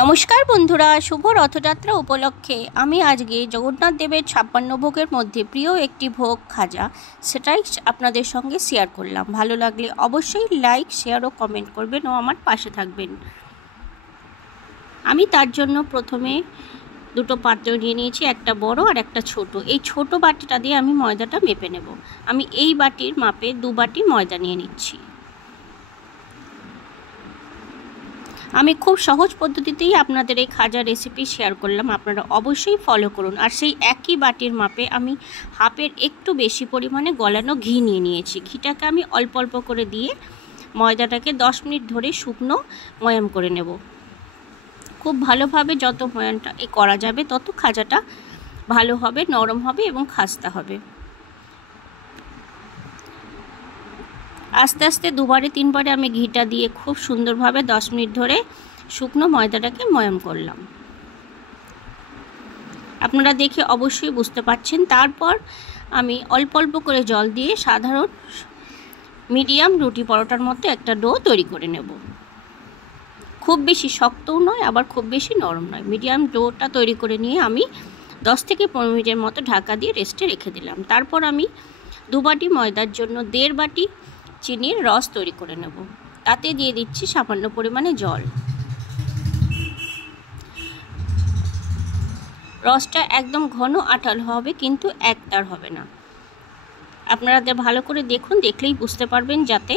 নমস্কার বন্ধুরা, শুভ রথযাত্রা উপলক্ষে আমি আজকে জগন্নাথ দেবের 56 ভোগের মধ্যে প্রিয় একটি ভোগ খাজা, সেটাই আপনাদের সঙ্গে শেয়ার করলাম। ভালো লাগলে অবশ্যই লাইক, শেয়ার ও কমেন্ট করবেন ও আমার পাশে থাকবেন। আমি তার জন্য প্রথমে দুটো পাত্র নিয়ে নিয়েছি, একটা বড় আর একটা ছোট। এই ছোট বাটিটা দিয়ে আমি ময়দাটা মেপে নেব। আমি এই বাটির মাপে 2 বাটি ময়দা নিয়ে নিচ্ছি। আমি খুব সহজ পদ্ধতিতেই আপনাদের এই খাজা রেসিপি শেয়ার করলাম, আপনারা অবশ্যই ফলো করুন। আর সেই একই বাটির মাপে আমি হাফের একটু বেশি পরিমাণে গলানো ঘি নিয়ে নিয়েছি। ঘিটাকে আমি অল্প অল্প করে দিয়ে ময়দাটাকে 10 মিনিট ধরে শুকনো ময়াম করে নেব। খুব ভালোভাবে যত ময়ামটা করা যাবে তত খাজাটা ভালো হবে, নরম হবে এবং খাস্তা হবে। আস্তে আস্তে 2বারে 3বারে আমি ঘিটা দিয়ে খুব সুন্দরভাবে 10 মিনিট ধরে শুকনো ময়দাটাকে ময়াম করলাম। আপনারা দেখে অবশ্যই বুঝতে পারছেন। তারপর আমি অল্প অল্প করে জল দিয়ে সাধারণ মিডিয়াম রুটি পরোটার মতো একটা ডো তৈরি করে নেব। খুব বেশি শক্তও নয়, আবার খুব বেশি নরম নয়, মিডিয়াম ডোটা তৈরি করে নিয়ে আমি 10 থেকে 15 মিনিটের মতো ঢাকা দিয়ে রেস্টে রেখে দিলাম। তারপর আমি 2 বাটি ময়দার জন্য 1.5 বাটি চিনির রস তৈরি করে নেব। তাতে দিয়ে দিচ্ছি সামান্য পরিমাণে জল। রসটা একদম ঘন আঠালো হবে, কিন্তু একতার হবে না। আপনারা ভালো করে দেখুন, দেখলেই বুঝতে পারবেন যাতে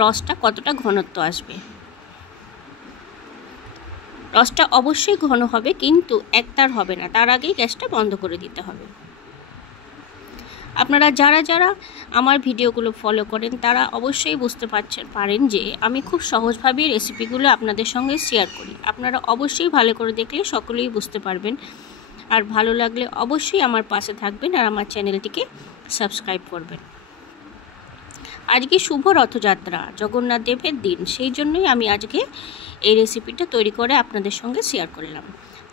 রসটা কতটা ঘনত্ব আসবে। রসটা অবশ্যই ঘন হবে, কিন্তু একতার হবে না। তার আগেই গ্যাসটা বন্ধ করে দিতে হবে। আপনারা যারা যারা আমার ভিডিওগুলো ফলো করেন তারা অবশ্যই বুঝতে পারেন যে আমি খুব সহজভাবে রেসিপিগুলো আপনাদের সঙ্গে শেয়ার করি। আপনারা অবশ্যই ভালো করে দেখলে সকলেই বুঝতে পারবেন। আর ভালো লাগলে অবশ্যই আমার পাশে থাকবেন আর আমার চ্যানেলটিকে সাবস্ক্রাইব করবেন। আজকে শুভ রথযাত্রা, জগন্নাথ দেবের দিন, সেই জন্যই আমি আজকে এই রেসিপিটা তৈরি করে আপনাদের সঙ্গে শেয়ার করলাম।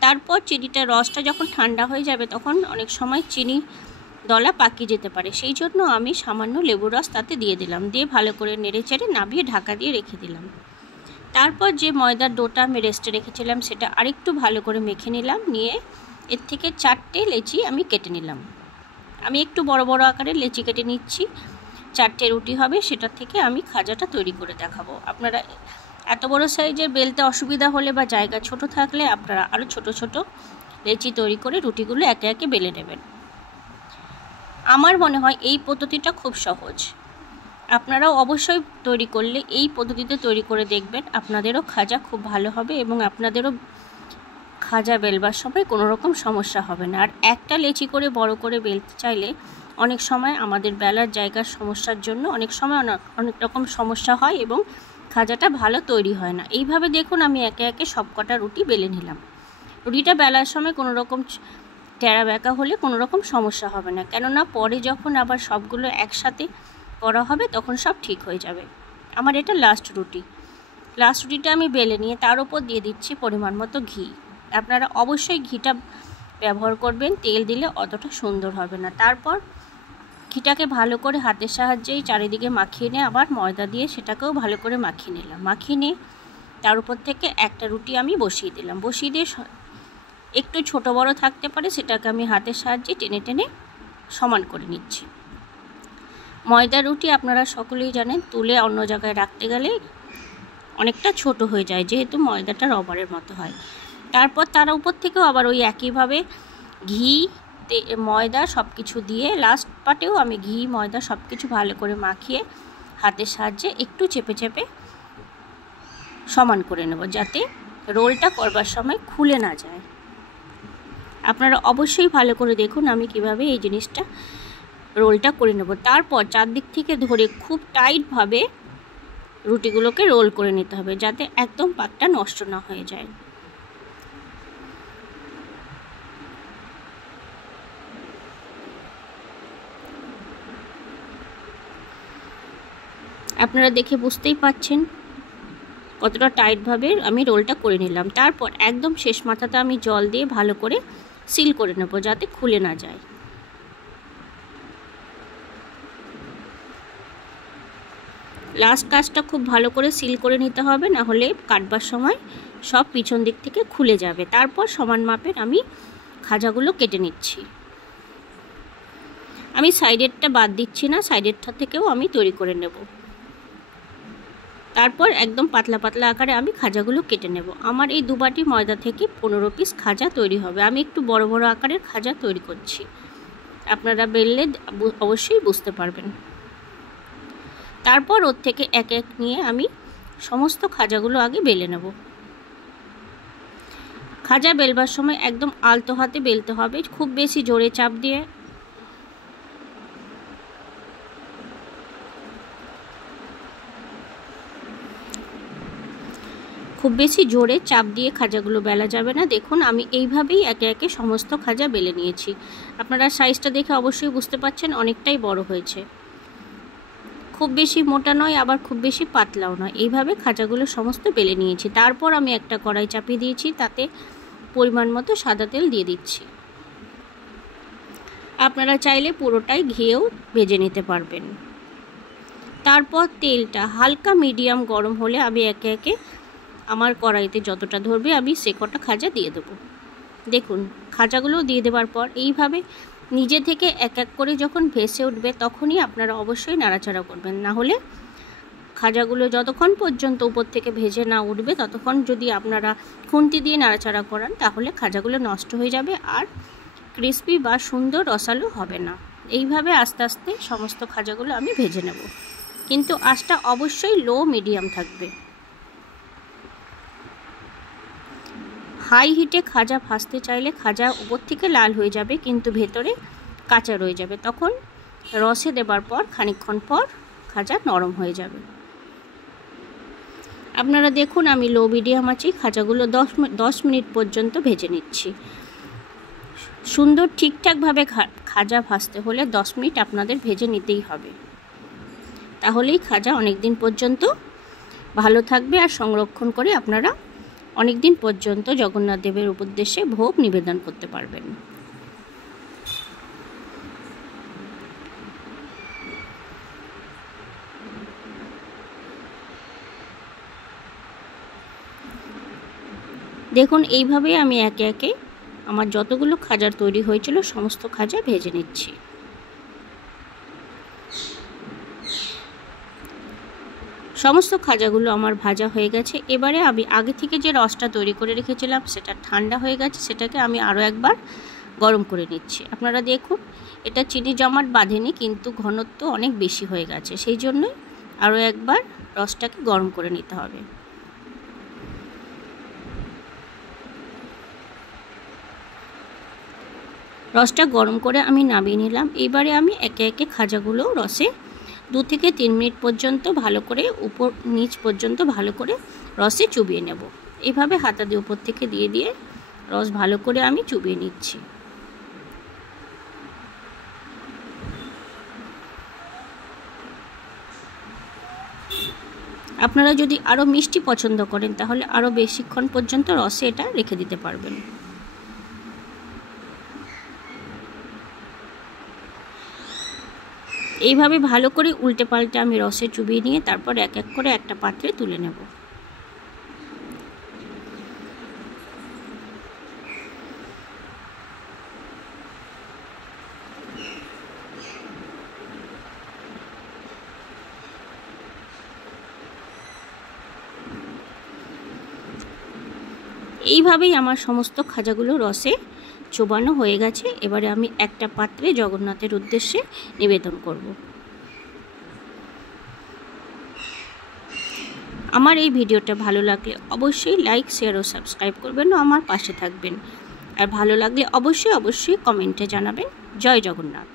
তারপর চিনিটা রসটা যখন ঠান্ডা হয়ে যাবে তখন অনেক সময় চিনি দলা পাকিয়ে যেতে পারে, সেই জন্য আমি সামান্য লেবুর রস তাতে দিয়ে দিলাম। দিয়ে ভালো করে নেড়েচেড়ে নামিয়ে ঢাকা দিয়ে রেখে দিলাম। তারপর যে ময়দার ডোটা আমি রেস্টে রেখেছিলাম সেটা আরেকটু ভালো করে মেখে নিলাম। নিয়ে এর থেকে 4টে লেচি আমি কেটে নিলাম। আমি একটু বড় বড় আকারের লেচি কেটে নিচ্ছি। 4টে রুটি হবে, সেটার থেকে আমি খাজাটা তৈরি করে দেখাবো। আপনারা এত বড় সাইজের বেলতে অসুবিধা হলে বা জায়গা ছোট থাকলে আপনারা আরও ছোট ছোট লেচি তৈরি করে রুটিগুলো একে একে বেলে নেবেন। আমার মনে হয় এই পদ্ধতিটা খুব সহজ। আপনারাও অবশ্যই তৈরি করলে এই পদ্ধতিতে তৈরি করে দেখবেন, আপনাদেরও খাজা খুব ভালো হবে এবং আপনাদেরও খাজা বেলবার সময় কোনো রকম সমস্যা হবে না। আর একটা লেচি করে বড় করে বেলতে চাইলে অনেক সময় আমাদের বেলার জায়গার সমস্যার জন্য অনেক সময় অনেক রকম সমস্যা হয় এবং খাজাটা ভালো তৈরি হয় না। এইভাবে দেখুন আমি একে একে সবকটা রুটি বেলে নিলাম। রুটিটা বেলার সময় কোনো রকম টেরা বেঁকা হলে কোনো রকম সমস্যা হবে না, কেননা পরে যখন আবার সবগুলো একসাথে করা হবে তখন সব ঠিক হয়ে যাবে। আমার এটা লাস্ট রুটিটা আমি বেলে নিয়ে তার উপর দিয়ে দিচ্ছি পরিমাণ মতো ঘি। আপনারা অবশ্যই ঘিটা ব্যবহার করবেন, তেল দিলে অতটা সুন্দর হবে না। তারপর ঘিটাকে ভালো করে হাতের সাহায্যেই চারিদিকে মাখিয়ে নিয়ে আবার ময়দা দিয়ে সেটাকেও ভালো করে মাখিয়ে নিলাম। মাখিয়ে নিয়ে তার উপর থেকে একটা রুটি আমি বসিয়ে দিলাম। বসিয়ে দিয়ে একটু ছোট বড় থাকতে পারে, সেটাকে আমি হাতের সাহায্যে টেনে টেনে সমান করে নিচ্ছি। ময়দা রুটি আপনারা সকলেই জানেন তুলে অন্য জায়গায় রাখতে গেলে অনেকটা ছোট হয়ে যায়, যেহেতু ময়দাটা রবারের মতো হয়। তারপর তার উপর থেকেও আবার ওই একইভাবে ঘি ময়দা সব কিছু দিয়ে লাস্ট পার্টেও আমি ঘি ময়দা সব কিছু ভালো করে মাখিয়ে হাতের সাহায্যে একটু চেপে চেপে সমান করে নেব, যাতে রোলটা করবার সময় খুলে না যায়। আপনারা অবশ্যই ভালো করে দেখুন আমি কিভাবে এই জিনিসটা রোলটা করে নেব। তারপর চারদিক থেকে ধরে খুব টাইটভাবে রুটিগুলোকে রোল করে নিতে হবে, যাতে একদম পাকটা নষ্ট না হয়ে যায়। আপনারা দেখে বুঝতেই পাচ্ছেন কতটা টাইটভাবে আমি রোলটা করে নিলাম। তারপর একদম শেষ মাথাতে আমি জল দিয়ে ভালো করে সিল করে নেব, যাতে খুলে না যায়। লাস্ট কাজটা খুব ভালো করে সিল করে নিতে হবে, না হলে কাটবার সময় সব পিছন দিক থেকে খুলে যাবে। তারপর সমান মাপের আমি খাজাগুলো কেটে নিচ্ছি। আমি সাইডেরটা বাদ দিচ্ছি না, সাইডেরটা থেকেও আমি তৈরি করে নেব। তারপর একদম পাতলা পাতলা আকারে আমি খাজাগুলো কেটে নেব। আমার এই 2 বাটি ময়দা থেকে 15 পিস খাজা তৈরি হবে। আমি একটু বড় বড় আকারের খাজা তৈরি করছি, আপনারা বেললে অবশ্যই বুঝতে পারবেন। তারপর ওর থেকে এক এক নিয়ে আমি সমস্ত খাজাগুলো আগে বেলে নেব। খাজা বেলবার সময় একদম আলতো হাতে বেলতে হবে, খুব বেশি জোরে চাপ দিয়ে খাজাগুলো বেলা যাবে না। দেখুন আমি এইভাবেই একে একে সমস্ত খাজা বেলে নিয়েছি। আপনারা সাইজটা দেখে অবশ্যই বুঝতে পারছেন অনেকটাই বড় হয়েছে, খুব বেশি মোটা নয় আবার খুব বেশি পাতলাও নয়। এইভাবে খাজাগুলো সমস্ত বেলে নিয়েছি। তারপর আমি একটা কড়াই চাপিয়ে দিয়েছি, তাতে পরিমাণ মতো সাদা তেল দিয়ে দিচ্ছি। আপনারা চাইলে পুরোটাই ঘিয়েও ভেজে নিতে পারবেন। তারপর তেলটা হালকা মিডিয়াম গরম হলে আমি একে একে আমার কড়াইতে যতটা ধরবে আমি সে কটা খাজা দিয়ে দেবো। দেখুন খাজাগুলো দিয়ে দেওয়ার পর এইভাবে নিজে থেকে এক এক করে যখন ভেসে উঠবে তখনই আপনারা অবশ্যই নাড়াচাড়া করবেন, না হলে খাজাগুলো যতক্ষণ পর্যন্ত উপর থেকে ভেজে না উঠবে ততক্ষণ যদি আপনারা খুন্তি দিয়ে নাড়াচাড়া করান তাহলে খাজাগুলো নষ্ট হয়ে যাবে আর ক্রিস্পি বা সুন্দর রসালো হবে না। এইভাবে আস্তে আস্তে সমস্ত খাজাগুলো আমি ভেজে নেব, কিন্তু আঁচটা অবশ্যই লো মিডিয়াম থাকবে। হাই হিটে খাজা ভাজতে চাইলে খাজা উপর থেকে লাল হয়ে যাবে কিন্তু ভেতরে কাঁচা রয়ে যাবে, তখন রসে দেবার পর খানিকক্ষণ পর খাজা নরম হয়ে যাবে। আপনারা দেখুন আমি লো মিডিয়াম আঁচে খাজাগুলো 10 মিনিট পর্যন্ত ভেজে নিচ্ছি। সুন্দর ঠিকঠাকভাবে খাজা ভাজতে হলে 10 মিনিট আপনাদের ভেজে নিতেই হবে, তাহলেই খাজা অনেক দিন পর্যন্ত ভালো থাকবে আর সংরক্ষণ করে আপনারা অনেক দিন পর্যন্ত জগন্নাথ দেবের উদ্দেশ্যে ভোগ নিবেদন করতে পারবেন। দেখুন এইভাবে আমি একে একে আমার যতগুলো খাজার তৈরি হয়েছিল সমস্ত খাজা ভেজে নিচ্ছি। সমস্ত খাজাগুলো আমার ভাজা হয়ে গেছে। এবারে আমি আগে থেকে যে রসটা তৈরি করে রেখেছিলাম সেটা ঠান্ডা হয়ে গেছে, সেটাকে আমি আরও একবার গরম করে নিচ্ছি। আপনারা দেখুন এটা চিনি জমাট বাঁধেনি কিন্তু ঘনত্ব অনেক বেশি হয়ে গেছে, সেই জন্যই আরও একবার রসটাকে গরম করে নিতে হবে। রসটা গরম করে আমি নামিয়ে নিলাম। এবারে আমি একে একে খাজাগুলো রসে 2 থেকে 3 মিনিট পর্যন্ত ভালো করে উপর নিচ পর্যন্ত ভালো করে রসে চুবিয়ে নেব। এইভাবে হাতা দিয়ে উপর থেকে দিয়ে দিয়ে রস ভালো করে আমি চুবিয়ে নিচ্ছি। আপনারা যদি আরও মিষ্টি পছন্দ করেন তাহলে আরও বেশিক্ষণ পর্যন্ত রসে এটা রেখে দিতে পারবেন। এইভাবে ভালো করে উল্টে পাল্টে আমি রসে চুবিয়ে নিয়ে তারপর এক এক করে একটা পাত্রে তুলে নেব। এইভাবেই আমার সমস্ত খাজাগুলো রসে চোবানো হয়ে গেছে। এবারে আমি একটা পাত্রে জগন্নাথের উদ্দেশ্যে নিবেদন করব। আমার এই ভিডিওটা ভালো লাগলে অবশ্যই লাইক শেয়ার ও সাবস্ক্রাইব করবেন ও আমার পাশে থাকবেন। আর ভালো লাগলে অবশ্যই কমেন্টে জানাবেন। জয় জগন্নাথ।